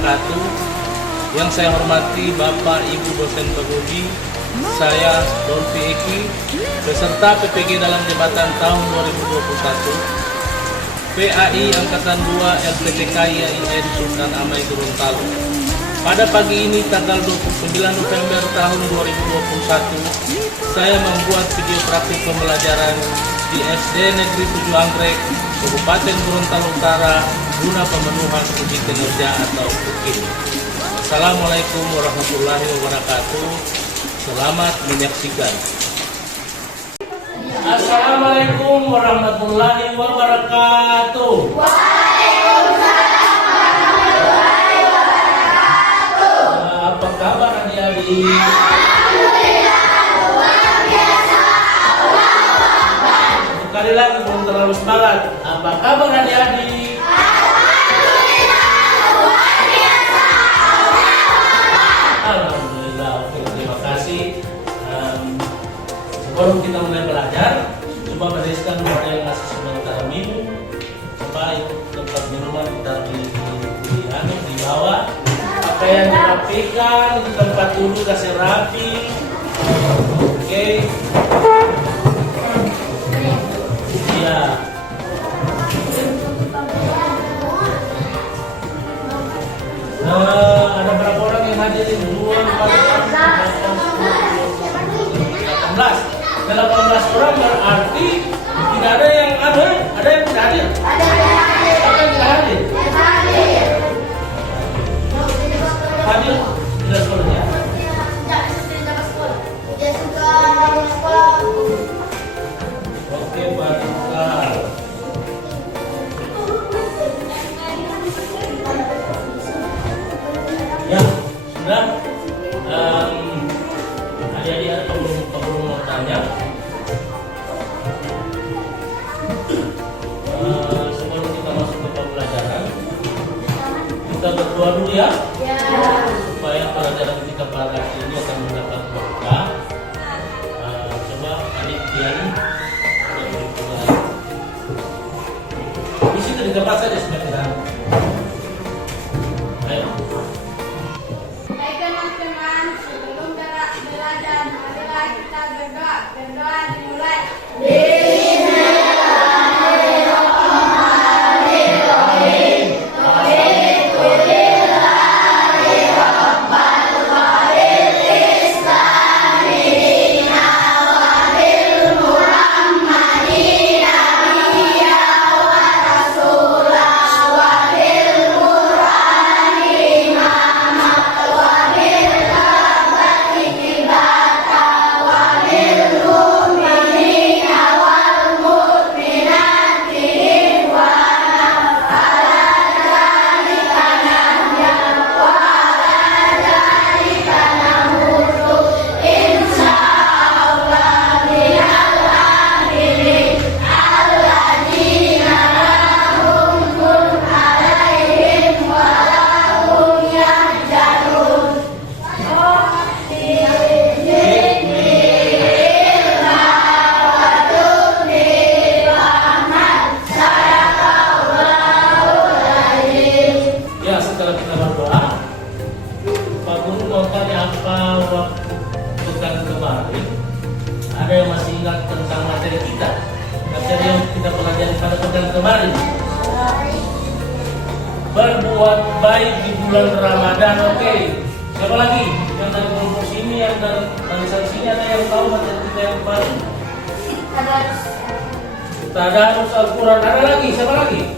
wabarakatuh. Yang saya hormati Bapak Ibu dosen biologi, saya Dolfi Eki, peserta PPG dalam jabatan tahun 2021, PAI Angkatan 2 LPTKIAIN Sultan Amai Gorontalo. Pada pagi ini tanggal 29 November tahun 2021, saya membuat video praktik pembelajaran di SD Negeri 7 Anggrek, Kabupaten Gorontalo Utara, guna pemenuhan uji kinerja atau UKIN. Assalamualaikum warahmatullahi wabarakatuh. Selamat menyaksikan. Assalamualaikum warahmatullahi wabarakatuh. Waalaikumsalam warahmatullahi wabarakatuh. Apa kabar adik-adik? Alhamdulillah, luar biasa. Allahu Akbar. Sekali lagi belum terlalu semangat. Apa kabar adik-adik? Alhamdulillah, luar biasa. Alhamdulillah. Oke, terima kasih. Sebelum kita mulai belajar, coba bereskan ada yang ngasih sebentar minum. Coba itu tempat minuman di bawah. Pakaian dirapikan, itu tempat duduk kasih rapi. Oke. Iya. Ada berapa orang yang hadir ini? 2, 4, 18 orang berarti tidak ada yang ada yang tidak hadir. Ada yang hadir. Siapa yang tidak hadir? Yang hadir. Hadir tidak sekolahnya. Dia suka sekolah. Oke, baiklah. Ya, sudah. Adik-adik atau belum mau tanya? Sebelum kita masuk ke pembelajaran, kita berdoa dulu ya, supaya pelajaran kita pada hari ini akan mendapat berkah. Coba adik Diani, di situ di tempat saja sebentar. Ayo. Hai teman-teman, sebelum belajar, marilah kita berdoa. Berdoa dimulai. Ada yang masih ingat tentang materi kita? Materi yang kita pelajari pada pekan kemarin. Berbuat baik di bulan Ramadan. Oke. Siapa lagi? Yang dari kelompok sini, yang dari barisan sini ada yang tahu materi kita yang kemarin? Tadarus Al-Quran. Ada lagi? Siapa lagi?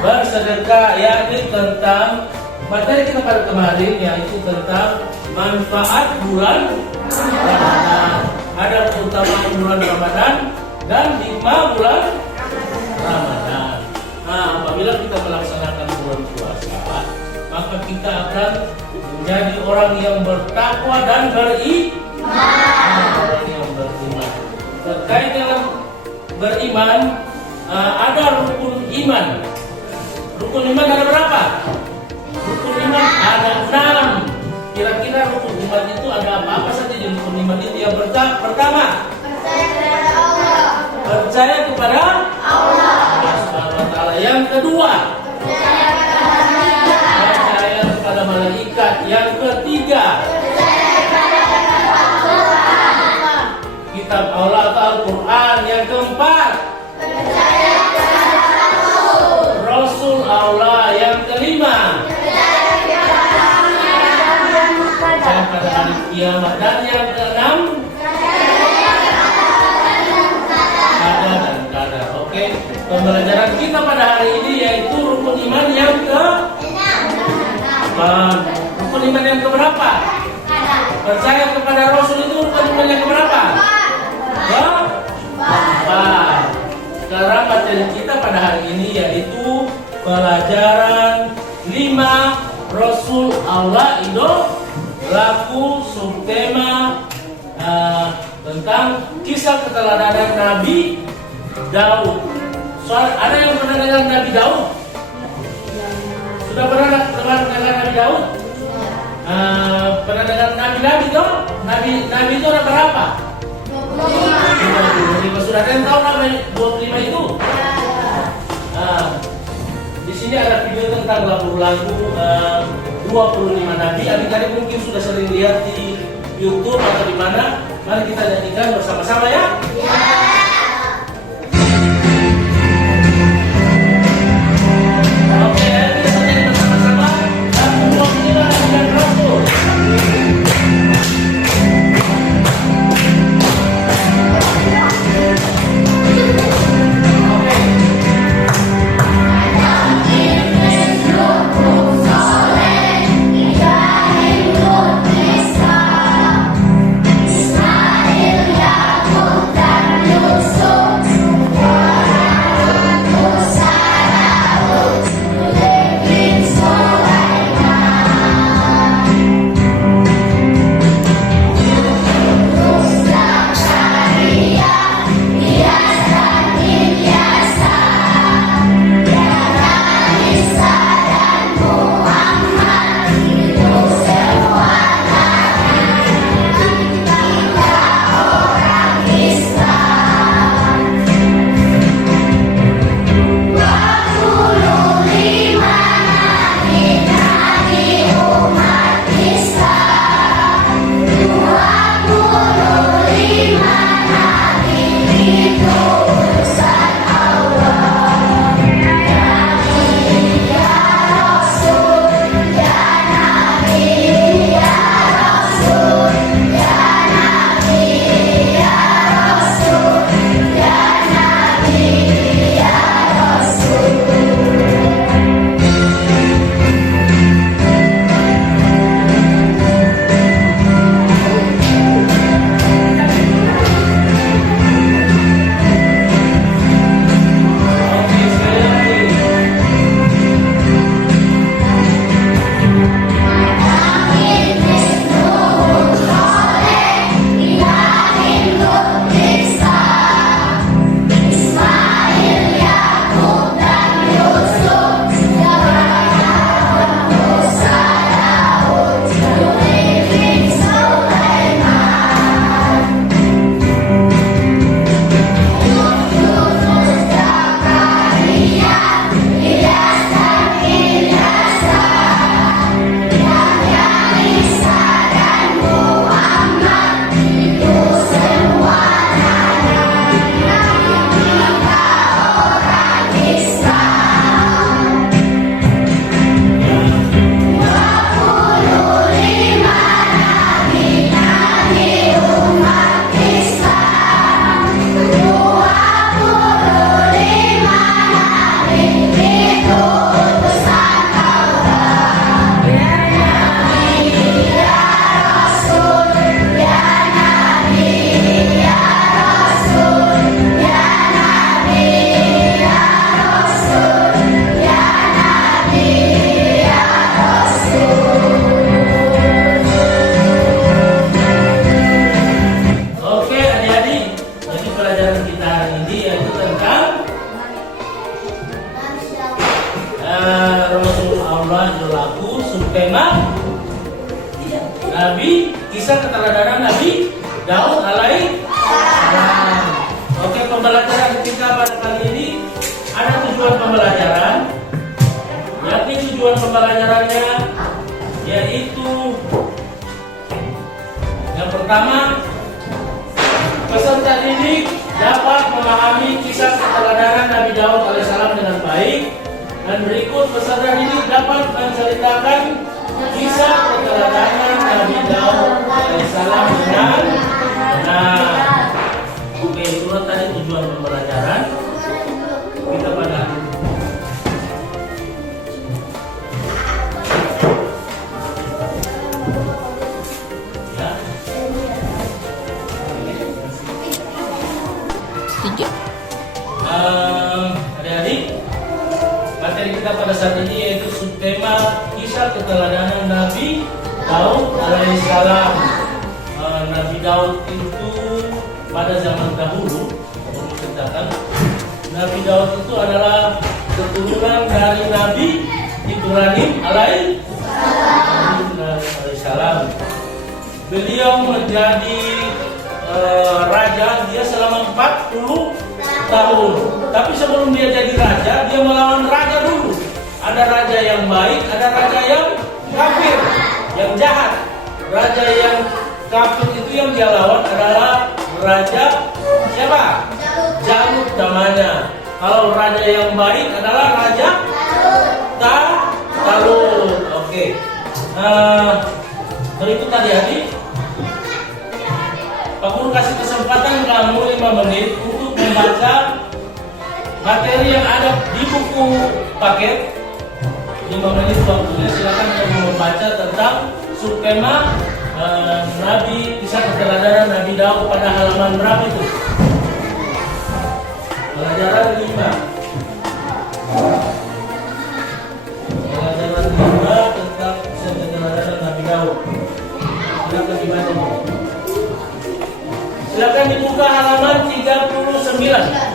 Bersedekah, yakni tentang materi kita pada kemarin, yaitu tentang manfaat bulan Ramadan. Ada keutamaan bulan Ramadan dan 5 bulan Ramadan. Nah, apabila kita melaksanakan bulan puasa, maka kita akan menjadi orang yang bertakwa dan beriman. Terkait dengan beriman, ada rukun iman. Rukun iman ada berapa? Rukun iman ada 6. Kira-kira rukun iman itu ada apa saja di rukun iman itu? Yang pertama, percaya kepada Allah. Yang kedua, ketiga, kitab Allah atau Al-Quran. Yang keempat, Rasul Allah. Yang kelima, percaya pada hari kiamat. Dan yang keenam, qadar dan qadar. Oke, pembelajaran kita pada hari ini yaitu rukun iman yang rukun iman yang keberapa? Percaya kepada Rasul itu rukun iman yang keberapa? Keempat. Sekarang materi kita pada hari ini yaitu pelajaran 5 Rasul Allah Indo laku subtema tentang kisah keteladanan Nabi Daud. Soal ada yang pernah dengar Nabi Daud? Sudah pernah dengar Nabi Daud? Pernah dengar Nabi itu? Nabi itu ada berapa? 25. Sudah ada yang tahu Nabi 25 itu? Di sini ada video tentang lagu-lagu 25 Nabi. Adik-adik mungkin sudah sering lihat di YouTube atau di mana. Mari kita nyanyikan bersama-sama ya. Oke, kita nyanyi bersama-sama lagu 25 Nabi dan Rasul. Nabi, kisah keteladanan Nabi Daud alaihissalam. Oke, pembelajaran kita pada kali ini ada tujuan pembelajaran. Yakni tujuan pembelajarannya yaitu Pertama, peserta didik dapat memahami kisah keteladanan Nabi Daud alaihissalam dengan baik, dan berikut peserta didik dapat menceritakan kisah keteladanan Nabi Daud alaihissalam dengan benar. Oke, itulah tadi tujuan pembelajaran. Kita pada ya. Setuju. Adik-adik, materi kita pada saat ini yaitu subtema kisah keteladanan Nabi Daud alaihissalam. Nabi Daud itu pada zaman dahulu, untuk menceritakan, Nabi Daud itu adalah keturunan dari Nabi Ibrahim alaihissalam. Beliau menjadi raja dia selama 40 tahun. Tapi sebelum dia jadi raja, dia melawan raja dulu. Ada raja yang baik, ada raja yang kafir, yang jahat. Raja yang kafir itu yang dia lawan adalah raja siapa? Jalut namanya. Kalau raja yang baik adalah raja Talut. Oke. Berikut adik-adik, Pak Guru kasih kesempatan kamu 5 menit untuk membaca materi yang ada di buku paket. 5 menit waktunya, silakan kamu membaca tentang subtema Nabi, kisah keteladanan Nabi Daud pada halaman berapa itu? Pelajaran 5. Pelajaran 5 tentang kisah keteladanan Nabi Daud. Silakan dibaca. Silakan dibuka halaman 39.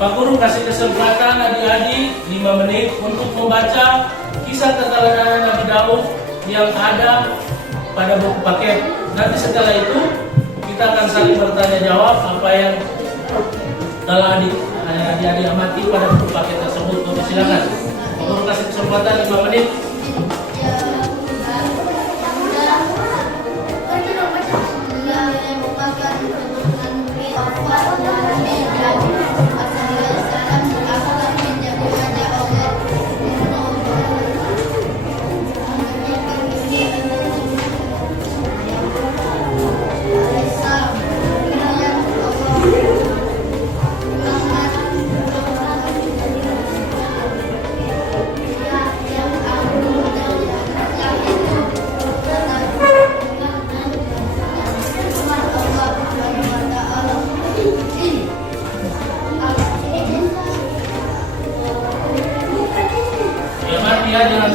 Pak Guru kasih kesempatan adik-adik 5 menit untuk membaca kisah keteladanan Nabi Daud yang ada pada buku paket. Nanti setelah itu kita akan saling bertanya jawab apa yang telah adik-adik amati pada buku paket tersebut. Oke, silakan. Pak Guru kasih kesempatan 5 menit. Ya, jangan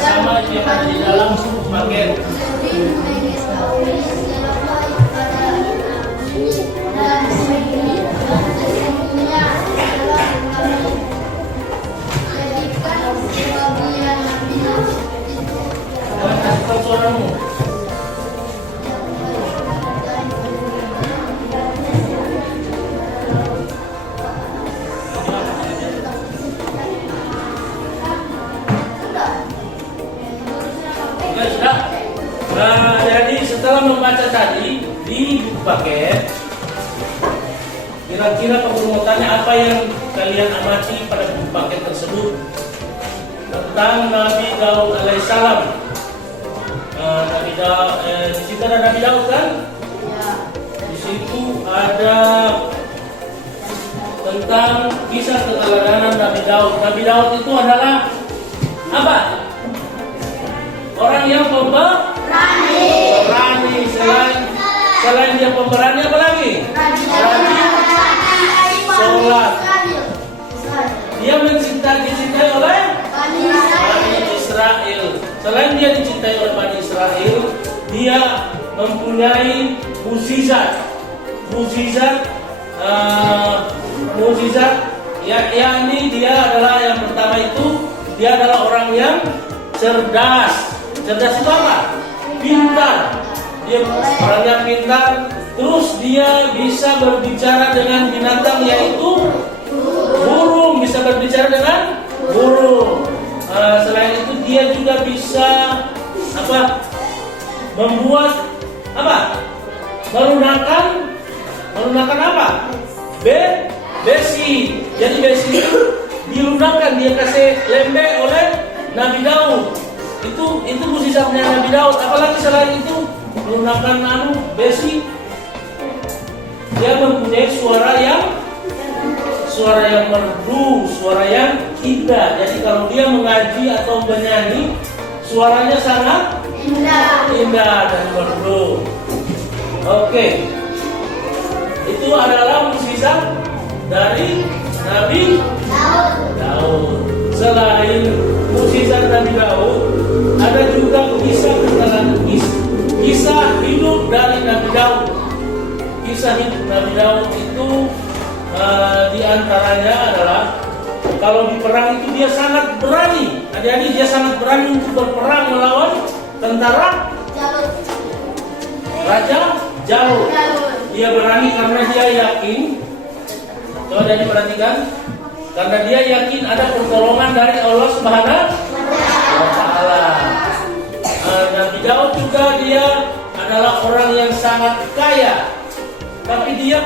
sama yang ada di dalam buku paket. Kasihkan suaramu. Jadi setelah membaca tadi di buku paket, kira-kira Pak Guru mau tanya apa yang kalian amati pada buku paket tersebut tentang Nabi Daud alaihissalam. Di situ ada Nabi Daud kan? Di situ ada tentang kisah keteladanan Nabi Daud. Nabi Daud itu adalah apa? Orang yang pemberani. Selain dia pemberani apa lagi? Sholat. Dia dicintai oleh Bani Israel. Selain dia dicintai oleh Bani Israel, dia mempunyai mukjizat. Yakni dia adalah yang pertama itu, dia adalah orang yang cerdas. Cerdas itu apa? Pintar. Dia orangnya pintar. Terus dia bisa berbicara dengan binatang yaitu burung. Bisa berbicara dengan burung. Selain itu dia juga bisa membuat Apa? Melunakkan apa? Besi. Jadi besi itu dilunakkan, dia kasih lembek oleh Nabi Daud. Itu mukjizatnya Nabi Daud. Apalagi selain itu melunakkan besi. Dia mempunyai suara yang merdu, suara yang indah. Jadi kalau dia mengaji atau menyanyi, suaranya sangat indah dan merdu. Oke. Itu adalah mukjizat dari Nabi Daud. Selain mukjizat Nabi Daud, ada juga kisah hidup dari Nabi Daud. Kisah hidup Nabi Daud itu diantaranya adalah kalau di perang itu dia sangat berani. Adik-adik, dia sangat berani untuk berperang melawan tentara Raja Jalut. Dia berani karena dia yakin. Coba jadi perhatikan. Karena dia yakin ada pertolongan dari Allah Subhanahu wa Ta'ala. Nabi Daud juga dia adalah orang yang sangat kaya. Tapi dia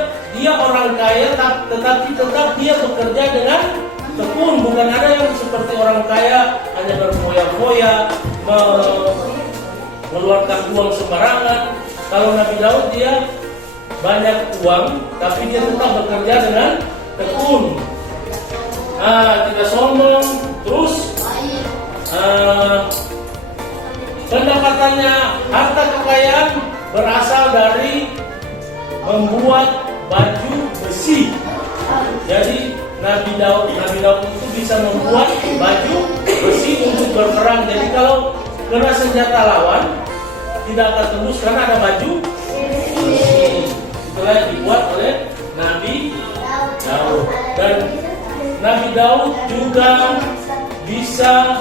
orang kaya, tetapi tetap dia bekerja dengan tekun. Bukan ada yang seperti orang kaya hanya berfoya-foya, mengeluarkan uang sembarangan. Kalau Nabi Daud dia banyak uang, tapi dia tetap bekerja dengan tekun. Tidak sombong. Terus pendapatannya, harta kekayaan berasal dari membuat baju besi. Jadi Nabi Daud itu bisa membuat baju besi untuk berperang. Jadi kalau kena senjata lawan tidak akan tembus karena ada baju besi. Itulah yang dibuat oleh Nabi Daud. Dan Nabi Daud juga bisa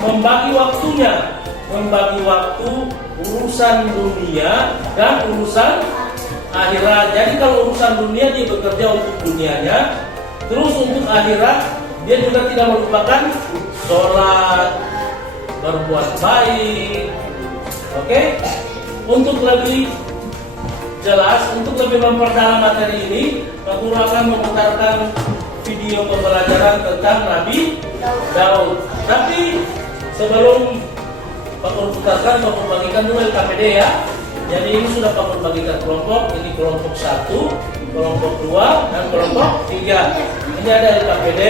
membagi waktunya, membagi waktu urusan dunia dan urusan akhirat. Jadi kalau urusan dunia dia bekerja untuk dunianya, terus untuk akhirat dia juga tidak melupakan sholat, berbuat baik. Oke? Untuk lebih jelas, untuk lebih memperdalam materi ini, Pak Guru akan memutarkan video pembelajaran tentang Nabi Daud. Tapi sebelum Pak Guru putarkan, Pak Guru bagikan dulu LKPD ya. Jadi ini sudah Pak Guru bagikan kelompok. Ini kelompok 1, kelompok 2, dan kelompok 3. Ini ada LKPD.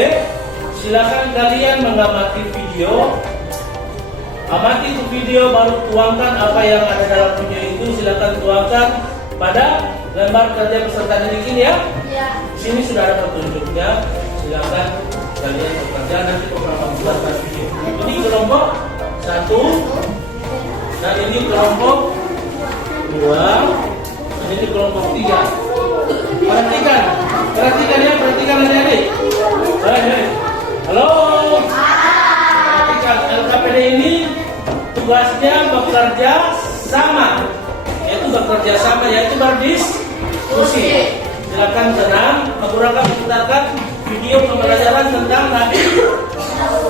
Silakan kalian mengamati video. Amati itu video, baru tuangkan apa yang ada dalam video itu. Silakan tuangkan pada lembar kerja peserta didik ini ya. Di sini sudah ada petunjuknya. Silakan kalian bekerja, nanti program membuatkan video. Ini kelompok 1 dan ini kelompok 2 dan ini kelompok 3. Perhatikan ya, perhatikan adik-adik. Halo. Perhatikan, LKPD ini tugasnya bekerja sama. Bekerja sama, yaitu berdiskusi. Silakan tenang, Pak Guru akan memutarkan video pembelajaran tentang Nabi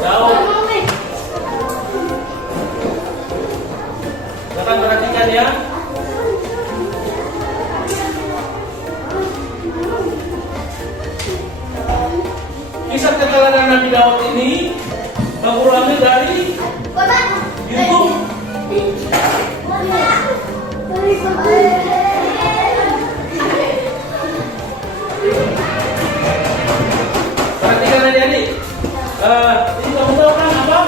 Daud. Silakan perhatikan ya. Kisah keteladan Nabi Daud ini Pak Guru ambil dari YouTube. Perhatikan adik-adik. Ini kamu tahu kan apa?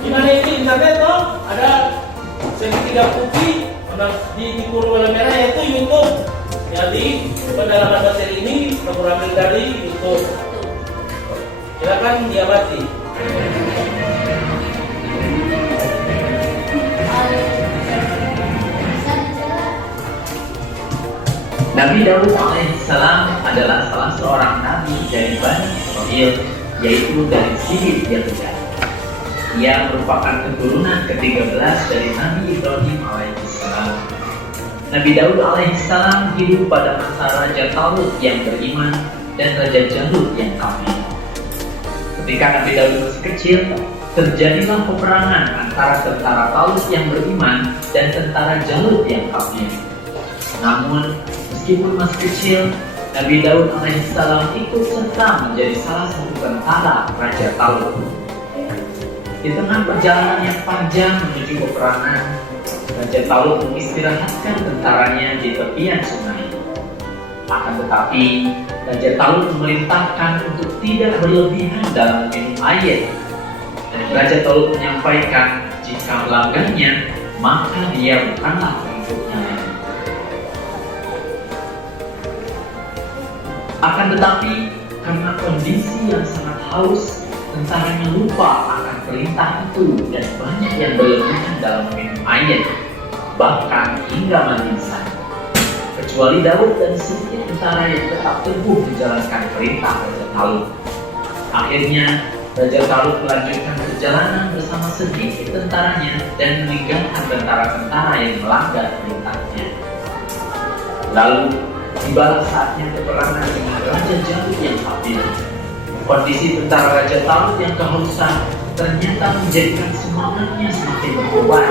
Gimana ini internet toh? Ada segitiga putih di kurung warna merah, yaitu YouTube. Jadi pendalaman materi ini kamu ambil dari YouTube. Silakan diamati. Nabi Daud alaihissalam adalah salah seorang nabi dari Bani Israel, yaitu dari sini dia tegak. Ia merupakan keturunan ke-13 dari Nabi Ibrahim alaihissalam. Nabi Daud alaihissalam hidup pada masa Raja Talut yang beriman dan Raja Jalut yang kafir. Ketika Nabi Daud masih kecil, terjadilah peperangan antara tentara Talut yang beriman dan tentara Jalut yang kafir. Namun, meskipun masih kecil, Nabi Daud alaihissalam ikut serta menjadi salah satu tentara Raja Talut. Di tengah perjalanan yang panjang menuju peperangan, Raja Talut mengistirahatkan tentaranya di tepian sungai. Akan tetapi, Raja Talut memerintahkan untuk tidak berlebihan dalam minum air. Dan Raja Talut menyampaikan jika melanggarnya, maka dia bukanlah pengikutnya lagi. Akan tetapi, karena kondisi yang sangat haus, tentaranya lupa akan perintah itu dan banyak yang berlebihan dalam minum air, bahkan hingga mati sana. Kecuali Daud dan sedikit tentara yang tetap teguh menjalankan perintah Raja Talut. Akhirnya, Raja Talut melanjutkan perjalanan bersama sedikit tentaranya dan meninggalkan tentara-tentara yang melanggar perintahnya. Lalu, tibalah saatnya peperangan dengan Raja Jalut yang kafir. Kondisi tentara Raja Talut yang kehausan ternyata menjadikan semangatnya semakin berkobar,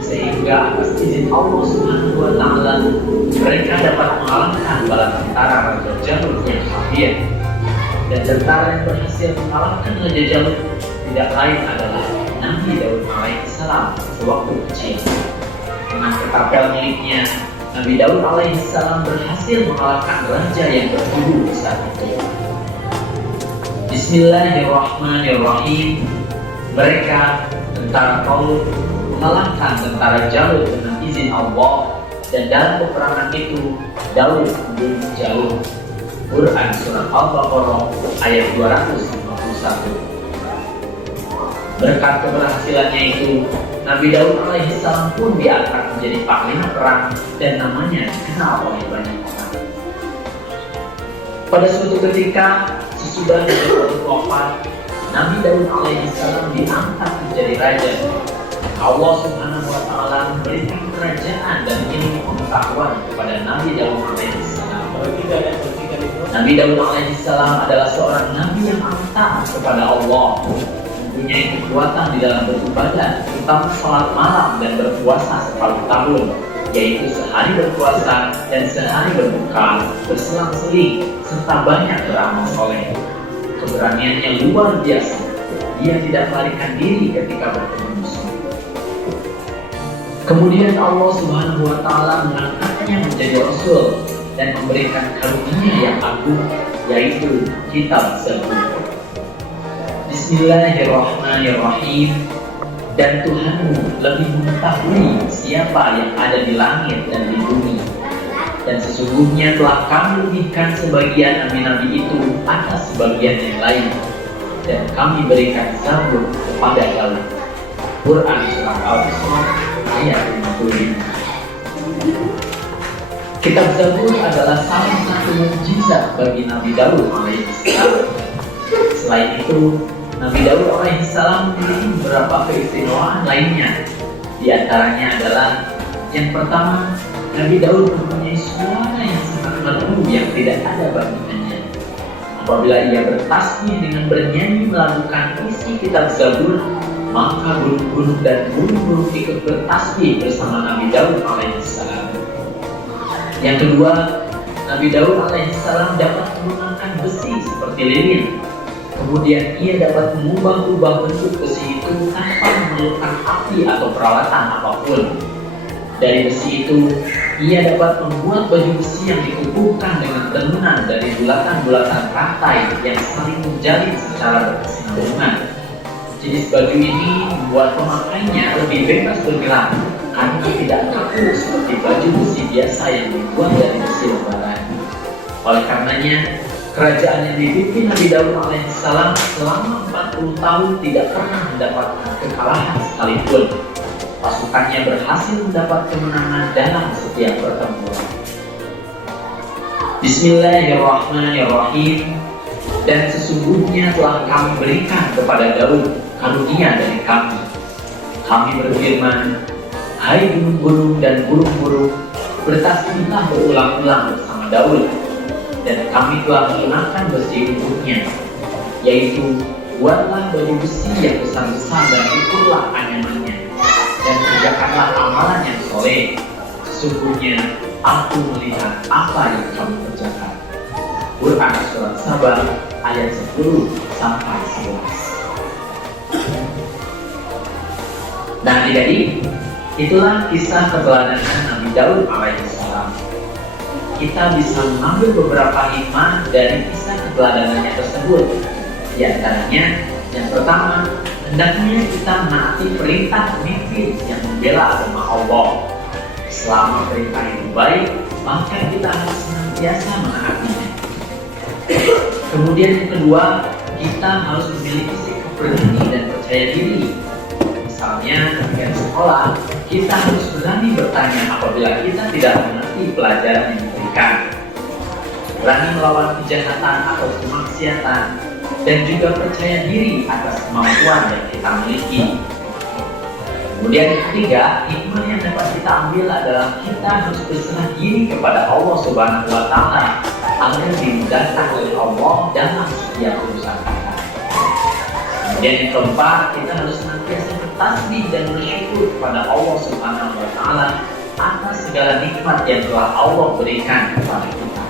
sehingga atas izin Allah Subhanahu wa Ta'ala mereka dapat mengalahkan bala tentara Raja Jalut yang kafir. Dan tentara yang berhasil mengalahkan Raja Jalut tidak lain adalah Nabi Daud alaihissalam sewaktu kecil. Dengan ketapel miliknya, Nabi Daud alaihissalam berhasil mengalahkan raja yang bertubuh besar itu. Bismillahirrahmanirrahim. Mereka, tentara Talut, mengalahkan tentara Jalut dengan izin Allah, dan dalam peperangan itu Daud membunuh Jalut. Quran Surat Al-Baqarah ayat 251. Berkat keberhasilannya itu, Nabi Daud alaihissalam pun diangkat menjadi panglima perang dan namanya dikenal oleh banyak orang. Pada suatu ketika, sesudah Nabi Daud wafat, Nabi Daud alaihissalam diangkat menjadi raja. Allah Subhanahu wa Ta'ala memberikan kerajaan dan ilmu pengetahuan kepada Nabi Daud alaihissalam. Nabi Daud alaihissalam adalah seorang nabi yang amat taat kepada Allah, mempunyai kekuatan di dalam beribadah, terutama salat malam dan berpuasa separuh tahun, yaitu sehari berpuasa dan sehari berbuka, berselang-seling, serta banyak beramal soleh. Keberaniannya luar biasa. Dia tidak melarikan diri ketika bertemu musuh. Kemudian Allah Subhanahu wa Ta'ala mengangkatnya menjadi rasul dan memberikan karunia yang agung, yaitu kitab Zabur. Bismillahirrahmanirrahim. Dan Tuhanmu lebih mengetahui siapa yang ada di langit dan di bumi. Dan sesungguhnya telah kami lebihkan sebagian nabi-nabi itu atas sebagian yang lain, dan kami berikan Zabur kepada Daud. Quran Surat Al-Isra ayat 55. Kitab Zabur adalah salah satu mukjizat bagi Nabi Daud alaihissalam. Selain itu, Nabi Daud alaihissalam memiliki beberapa keistimewaan lainnya. Di antaranya adalah yang pertama, Nabi Daud mempunyai suara yang sangat merdu yang tidak ada bandingannya. Apabila ia bertasbih dengan bernyanyi melakukan isi kitab Zabur, maka gunung-gunung dan burung-burung ikut bertasbih bersama Nabi Daud alaihissalam. Yang kedua, Nabi Daud alaihissalam dapat menggunakan besi seperti lilin. Kemudian ia dapat mengubah-ubah bentuk besi itu tanpa memerlukan api atau peralatan apapun. Dari besi itu, ia dapat membuat baju besi yang dikukuhkan dengan tenunan dari bulatan-bulatan rantai yang saling menjalin secara berkesinambungan. Jenis baju ini membuat pemakainya lebih bebas bergerak karena tidak kaku seperti baju besi biasa yang dibuat dari besi lembaran. Oleh karenanya, kerajaan yang dipimpin Nabi Daud alaihissalam selama 40 tahun tidak pernah mendapatkan kekalahan sekalipun. Pasukannya berhasil mendapat kemenangan dalam setiap pertempuran. Bismillahirrahmanirrahim. Dan sesungguhnya telah kami berikan kepada Daud karunia dari kami. Kami berfirman, hai gunung-gunung dan burung-burung, bertasbihlah berulang-ulang bersama Daud. Dan kami telah menggunakan besi untuknya, yaitu buatlah baju besi yang besar-besar dan ukurlah anyamannya, dan kerjakanlah amalan yang soleh. Sesungguhnya aku melihat apa yang kamu kerjakan. Quran Surat Saba ayat 10 sampai 11. Nah, adik-adik, itulah kisah keteladanan Nabi Daud alaihissalam. Kita bisa mengambil beberapa hikmah dari kisah keteladanannya tersebut. Di antaranya, yang pertama, hendaknya kita menaati perintah pemimpin yang membela agama Allah. Selama perintah itu baik, maka kita harus senantiasa menaatinya. Kemudian yang kedua, kita harus memiliki sikap berani dan percaya diri. Misalnya, ketika di sekolah, kita harus berani bertanya apabila kita tidak mengerti pelajaran yang diberikan. Berani melawan kejahatan atau kemaksiatan, dan juga percaya diri atas kemampuan yang kita miliki. Kemudian yang ketiga, hikmah yang dapat kita ambil adalah kita harus berserah diri kepada Allah Subhanahu wa Ta'ala agar dimudahkan oleh Allah dalam setiap urusan kita. Kemudian yang keempat, kita harus senantiasa bertasbih dan bersyukur kepada Allah Subhanahu wa Ta'ala atas segala nikmat yang telah Allah berikan kepada kita.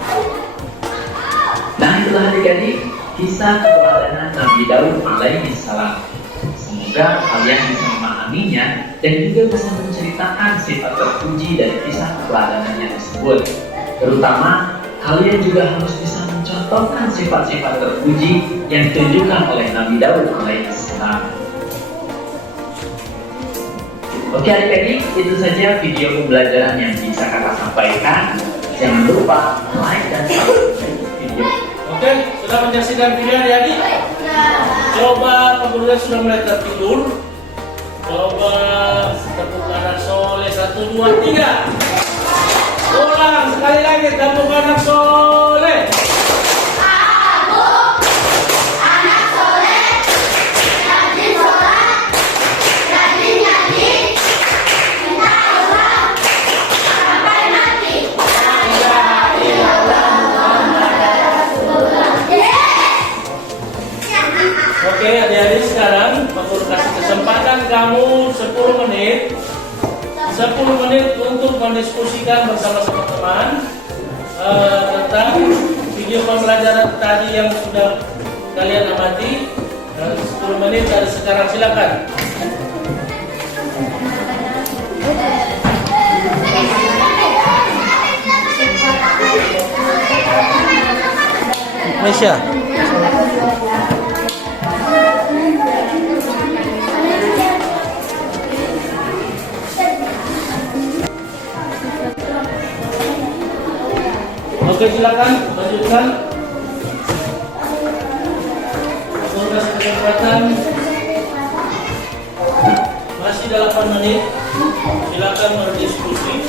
Nah, itulah adik-adik kisah keteladanan Nabi Daud alaihissalam. Semoga kalian bisa memahaminya dan juga bisa menceritakan sifat terpuji dari kisah keteladanannya tersebut. Terutama, kalian juga harus bisa mencontohkan sifat-sifat terpuji yang ditunjukkan oleh Nabi Daud alaihissalam. Oke adik-adik, itu saja video pembelajaran yang bisa kakak sampaikan. Jangan lupa like dan subscribe video. Oke, sudah menyaksikan video adik-adik? Coba apabila sudah mulai tertidur, coba tepuk anak soleh 1, 2, 3. Ulang sekali lagi, tepuk anak soleh. Oke adik-adik, sekarang aku kasih kesempatan kamu 10 menit untuk mendiskusikan bersama teman-teman tentang video pembelajaran tadi yang sudah kalian amati. 10 menit dari sekarang, silakan. Mesya. Oke, silakan lanjutkan. Aku kasih kesempatan masih 8 menit. Silakan berdiskusi.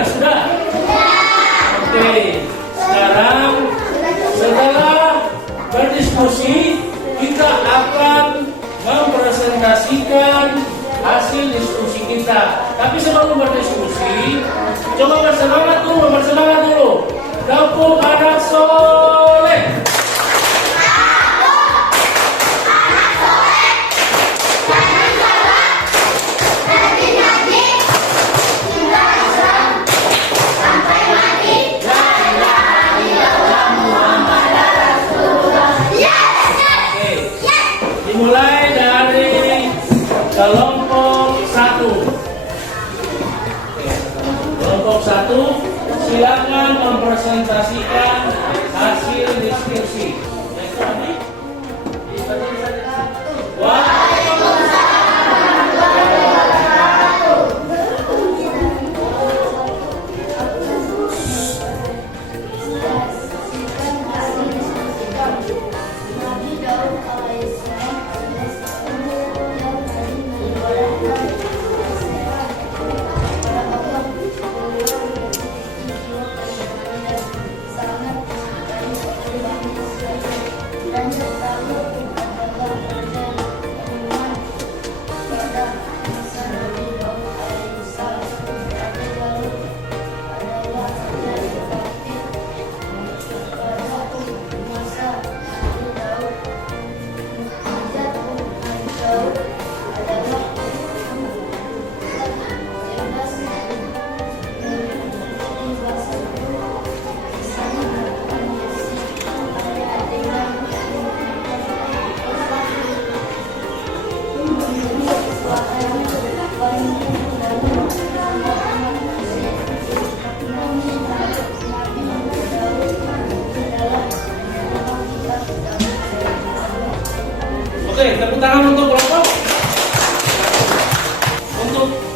Sudah? Oke, sekarang setelah berdiskusi, kita akan mempresentasikan hasil diskusi kita. Tapi sebelum berdiskusi, coba bersemangat dulu. Tepuk anak soleh. Dimulai dari kelompok 1. Kelompok 1, silakan mempresentasikan hasil diskusi.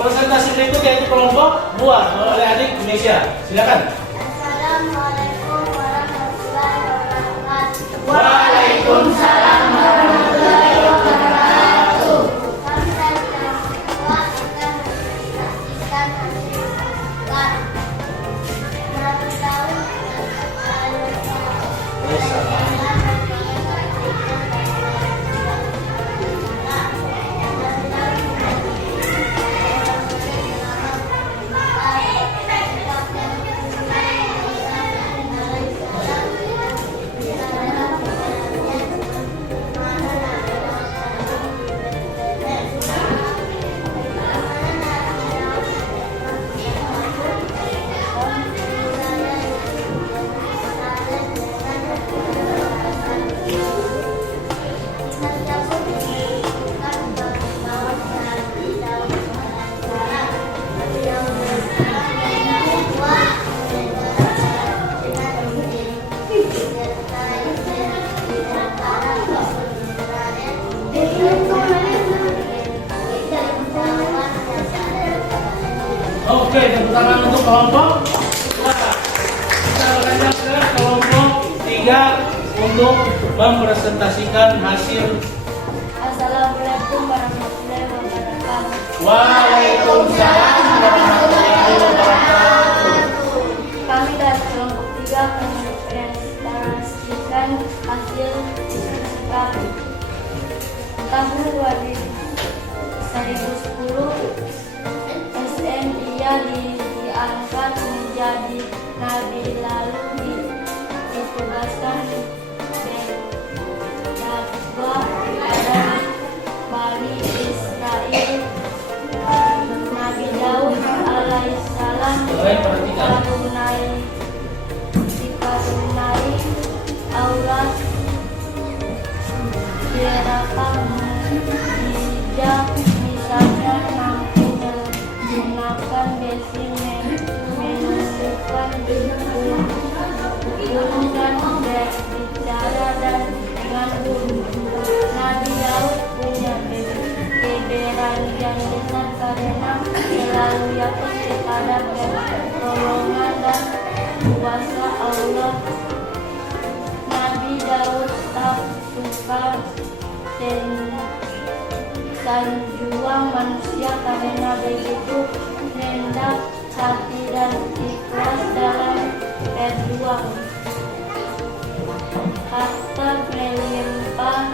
presentasi berikut yaitu kelompok 2 oleh adik Indonesia. Silakan. Assalamualaikum warahmatullahi wabarakatuh. Waalaikumsalam warahmatullahi wabarakatuh. Kami dari kelompok 2 akan mempresentasikan hasil ujian. Nabi Daud Oke, tepuk tangan untuk kelompok 2. Kita lanjutkan ke kelompok 3 untuk mempresentasikan hasil. Assalamualaikum warahmatullahi wabarakatuh. Waalaikumsalam warahmatullahi wabarakatuh. Kami dari kelompok 3 akan mempresentasikan hasil kami. Tahun 2010 SM ia diangkat menjadi nabi lalu ditugaskan dakwah kepada Bani Israel. Nabi Daud alaihissalam dikaruniai Allah diarahkan bijak, misalnya mampu menggunakan besi menentukan gunung dan berbicara dan dengan gunung. Nabi Daud punya keberanian besar karena selalu yakin kepada pertolongan dan kuasa Allah. Nabi Daud tak suka sanjungan manusia karena begitu rendah hati dan ikhlas dalam berjuang. Harta melimpah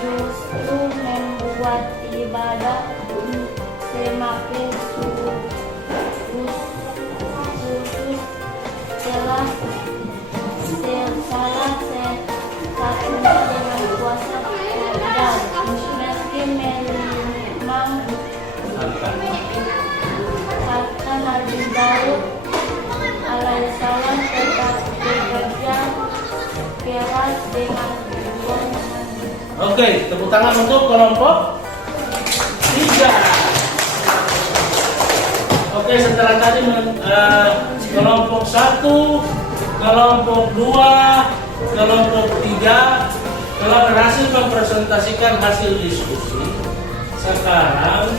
justru membuat ibadah semakin khusus. Salah satunya dengan kuasa dan meski memang harta Nabi Daud alaihissalam tetap bekerja keras dengan tujuan. Oke, tepuk tangan untuk kelompok 3. Oke, setelah tadi kelompok 1, kelompok 2, kelompok 3 telah berhasil mempresentasikan hasil diskusi. Sekarang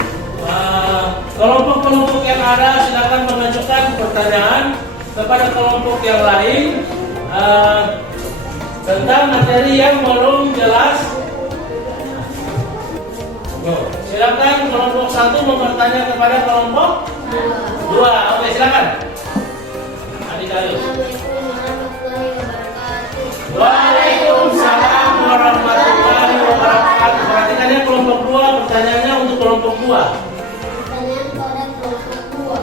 kelompok-kelompok yang ada silakan mengajukan pertanyaan kepada kelompok yang lain tentang materi yang belum jelas. Silakan kelompok 1 mau bertanya kepada kelompok 2. Oke, silakan. Adik Ayu. Waalaikumsalam warahmatullahi wabarakatuh. Perhatikan ya kelompok 2, pertanyaannya untuk kelompok 2. Pertanyaan pada kelompok 2.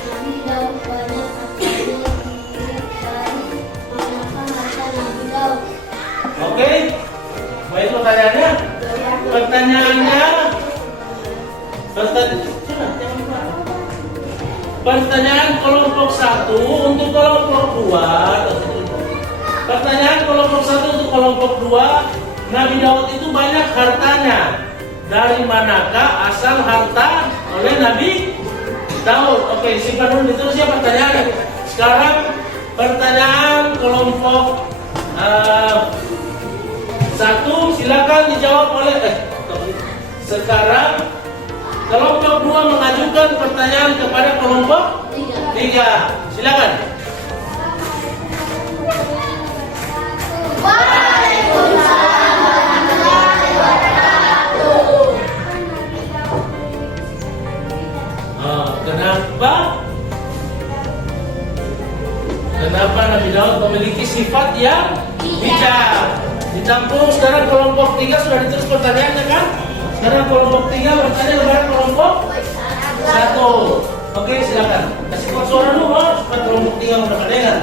Nabi Daud banyak hartanya dari manakah harta Nabi Daud? Oke, baik pertanyaannya. Pertanyaan kelompok 1 untuk kelompok 2. Pertanyaan kelompok 1 untuk kelompok 2, Nabi Daud itu banyak hartanya. Dari manakah asal harta oleh Nabi Daud? Oke, simpan dulu ditulis ya pertanyaannya. Sekarang pertanyaan kelompok 1 silakan dijawab oleh sekarang kelompok ajukan pertanyaan kepada kelompok 3. Silakan. Kenapa Nabi Daud memiliki sifat yang bijak? Ditampung sekarang kelompok 3 sudah ditulis pertanyaannya kan? Sekarang kelompok 3 bertanya kepada kelompok 1. Oke, silakan. Kasih suara dulu supaya kelompok 3 mendapat dengar.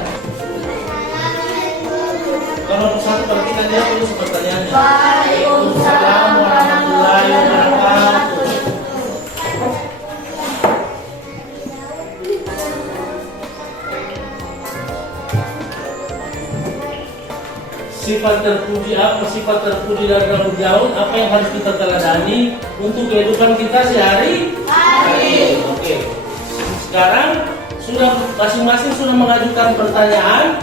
Kelompok 1 perhatikan dia tulis pertanyaannya. Waalaikumsalam warahmatullahi wabarakatuh. Sifat terpuji apa? Sifat terpuji dari Nabi Daud apa yang harus kita teladani untuk kehidupan kita sehari-hari? Oke. Sekarang sudah masing-masing sudah mengajukan pertanyaan.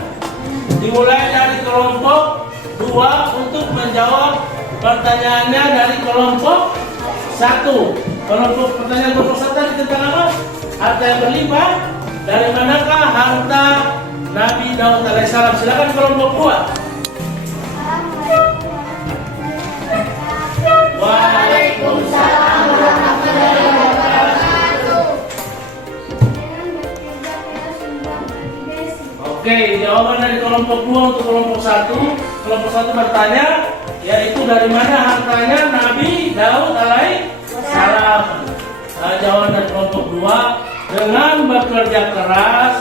Dimulai dari kelompok 2 untuk menjawab pertanyaannya dari kelompok 1. Kelompok pertanyaan kelompok 1 tadi tentang apa? Harta yang berlimpah. Dari manakah harta Nabi Daud alaihissalam? Silakan kelompok 2. Waalaikumsalam warahmatullahi wabarakatuh. Oke, jawaban dari kelompok 2 untuk kelompok 1. Kelompok 1 bertanya, yaitu dari mana hartanya Nabi Daud alaihissalam. Jawaban dari kelompok 2 dengan bekerja keras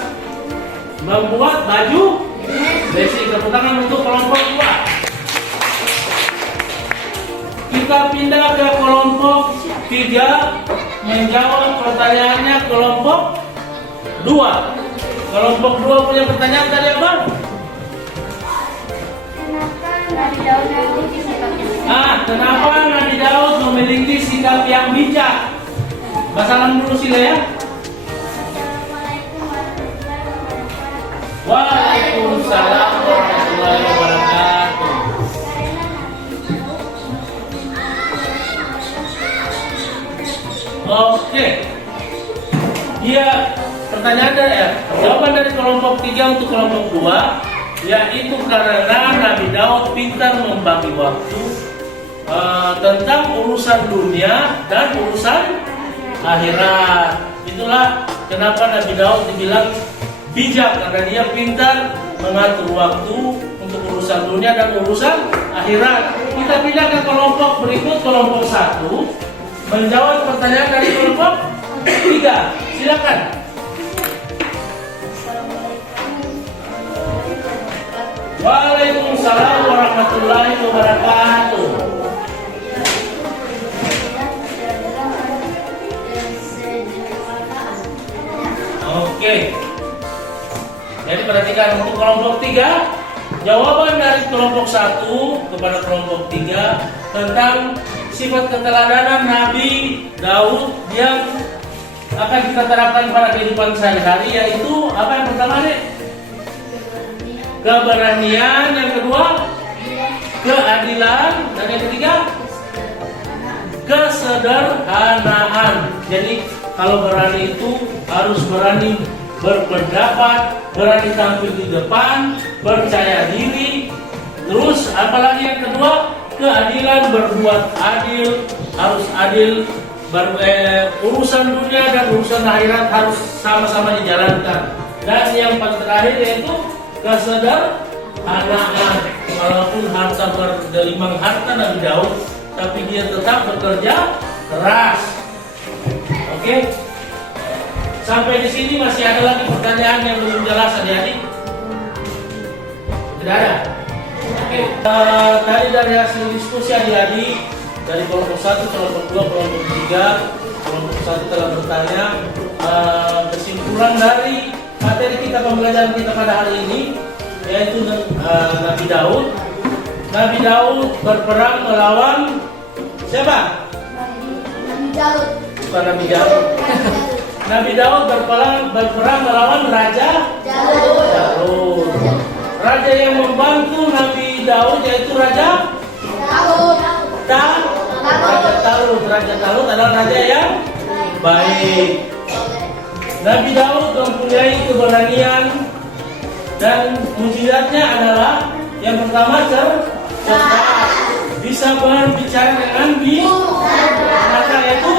membuat baju besi. Tepuk tangan untuk kelompok 2. Kita pindah ke kelompok 3 menjawab pertanyaannya kelompok 2. Kelompok 2 punya pertanyaan tadi apa? Kenapa Nabi Daud memiliki sikap yang bijak? Basalam dulu sila ya. Waalaikumsalam warahmatullahi wabarakatuh. Oke. Dia pertanyaan dari jawaban dari kelompok 3 untuk kelompok 2, yaitu karena Nabi Daud pintar membagi waktu tentang urusan dunia dan urusan akhirat. Itulah kenapa Nabi Daud dibilang bijak, karena dia pintar mengatur waktu untuk urusan dunia dan urusan akhirat. Kita pindah ke kelompok berikut, kelompok 1 menjawab pertanyaan dari kelompok 3. Silakan. Waalaikumsalam warahmatullahi wabarakatuh. Oke. Jadi perhatikan untuk kelompok 3, jawaban dari kelompok 1 kepada kelompok 3 tentang sifat keteladanan Nabi Daud yang akan kita terapkan pada kehidupan sehari-hari, yaitu apa yang pertama nih? Keberanian, yang kedua keadilan, dan yang ketiga kesederhanaan. Jadi kalau berani itu harus berani berpendapat, berani tampil di depan, percaya diri. Terus apalagi yang kedua, keadilan, berbuat adil, harus adil. Urusan dunia dan urusan akhirat harus sama-sama dijalankan. Dan yang paling terakhir yaitu kesederhanaan. Walaupun harta bergelimang harta Nabi Daud, tapi dia tetap bekerja keras. Oke? Sampai di sini masih ada lagi pertanyaan yang belum jelas, adik-adik? Tidak ada? Oke. Tadi dari hasil diskusi adik-adik dari kelompok 1, kelompok 2, kelompok 3, kelompok 1 telah bertanya kesimpulan dari materi kita, pembelajaran kita pada hari ini, yaitu Nabi Daud. Nabi Daud berperang melawan siapa? Nabi Daud. Bukan Nabi Daud. Nabi Daud berperang melawan Raja Jalut. Raja yang membantu Nabi Daud yaitu Raja Talut. Raja Talut adalah raja yang baik. Nabi Daud mempunyai keberanian dan mujizatnya adalah yang pertama cerdas, bisa berbicara dengan binatang yaitu.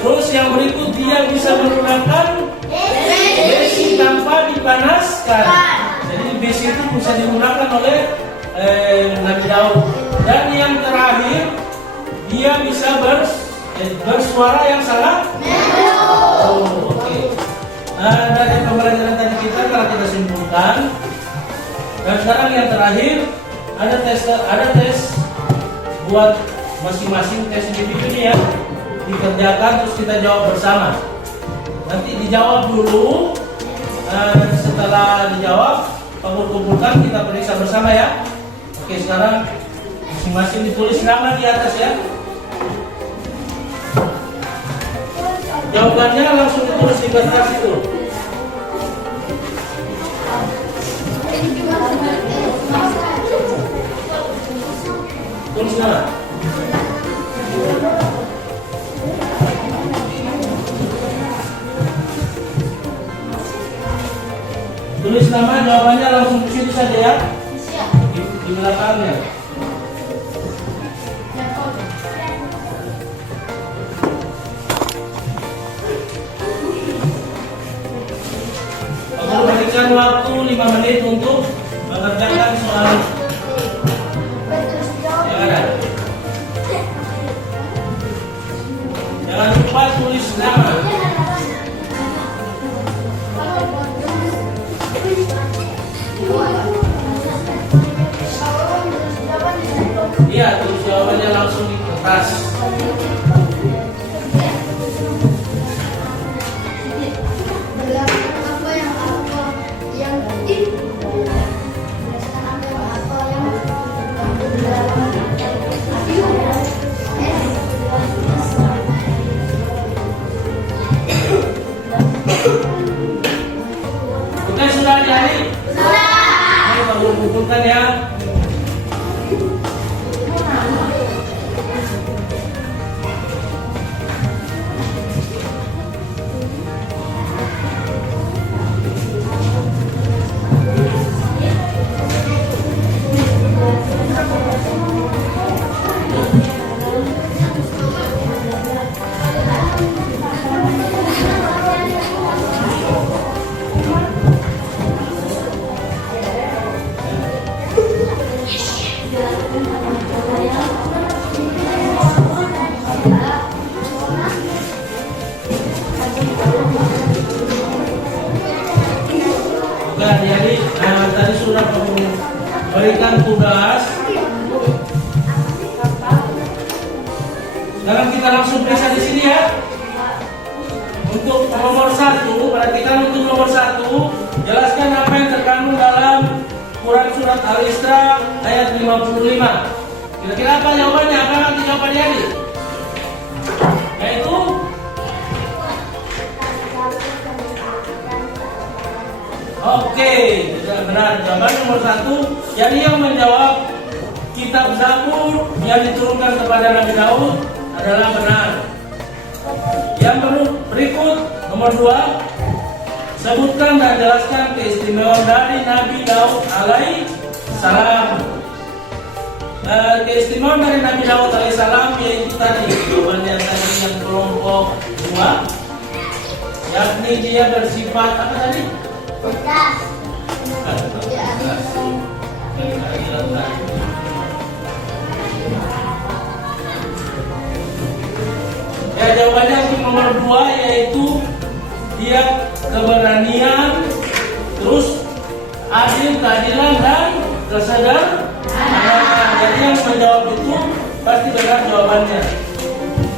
Terus yang berikut dia bisa menggunakan besi tanpa dipanaskan. Jadi besi itu bisa digunakan oleh Nabi Daud. Dan yang terakhir dia bisa bersuara yang sangat oke. Dari pembelajaran tadi kita telah kita simpulkan. Dan sekarang yang terakhir ada tes buat masing-masing tes individu ini ya, dikerjakan terus kita jawab bersama. Nanti dijawab dulu, setelah dijawab kumpulkan kita periksa bersama ya. Oke, sekarang masing-masing ditulis nama di atas ya. Jawabannya langsung ditulis di kertas itu. Tulis nama. Tulis nama, jawabannya langsung di situ saja ya. Di belakangnya. Aku berikan waktu 5 menit untuk mengerjakan soal. Jangan lupa tulis nama. Iya, tulis jawabannya langsung di kertas. Oke, sudah jadi? Sudah. Ini baru kumpulkan ya. Jadi tadi sudah berikan tugas. Sekarang kita langsung periksa di sini ya. Untuk nomor 1, perhatikan untuk nomor 1, jelaskan apa yang terkandung dalam Quran surat Al-Isra ayat 55. Kira-kira apa jawabannya? Apa nanti jawabannya ini? Yaitu oke, benar. Jawaban nomor 1. Jadi yang menjawab kitab Zabur yang diturunkan kepada Nabi Daud adalah benar. Yang berikut nomor 2, sebutkan dan jelaskan keistimewaan dari Nabi Daud alaihi salam. Keistimewaan dari Nabi Daud alaihi salam yaitu tadi jawabannya tadi yang kelompok 2, yakni dia bersifat apa tadi? Ya, jawabannya untuk nomor 2 yaitu dia keberanian, terus adil, keadilan dan kesadaran. Jadi yang menjawab itu pasti benar jawabannya.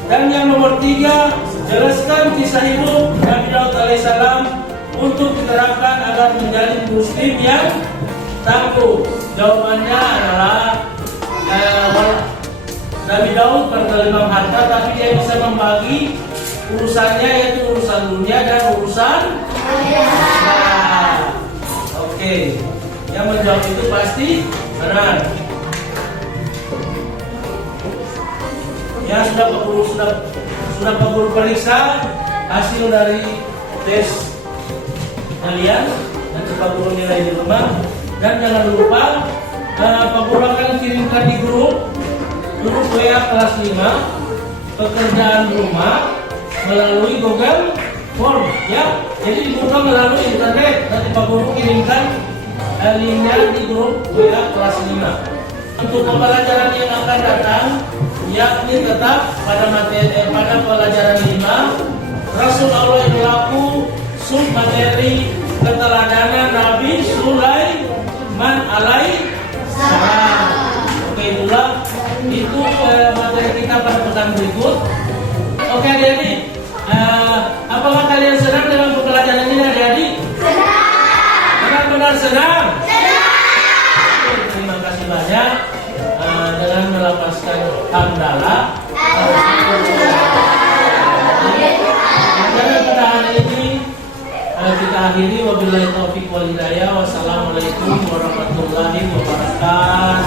Dan yang nomor 3, jelaskan kisah hidup Nabi Daud alaihissalam untuk diterapkan agar menjadi muslim yang tangguh. Jawabannya adalah Nabi Daud berkelimang harta, tapi dia bisa membagi urusannya, yaitu urusan dunia dan urusan akhirat. Oke, yang menjawab itu pasti benar. Ya, sudah sudah Pak Guru periksa hasil dari tes kalian, nanti Pak Guru nilai di rumah. Dan jangan lupa Pak Guru akan kirimkan di grup WA kelas 5 pekerjaan rumah melalui Google Form ya. Jadi dibuka melalui internet, nanti Pak Guru kirimkan linknya di grup WA kelas 5. Untuk pembelajaran yang akan datang, yakni tetap pada pada pelajaran 5 Rasul Allah yang berlaku sub materi keteladanan Nabi Sulaiman alaihissalam. Oke, itulah itu materi kita pada pekan berikut. Oke adik-adik, apakah kalian senang dengan pembelajaran ini adik-adik? Senang. Benar-benar senang? Senang. Oke, terima kasih banyak. Dengan melapaskan hamdalah. Dan pada hari ini kita akhiri wabillahi taufiq wal hidayah. Wassalamualaikum warahmatullahi wabarakatuh.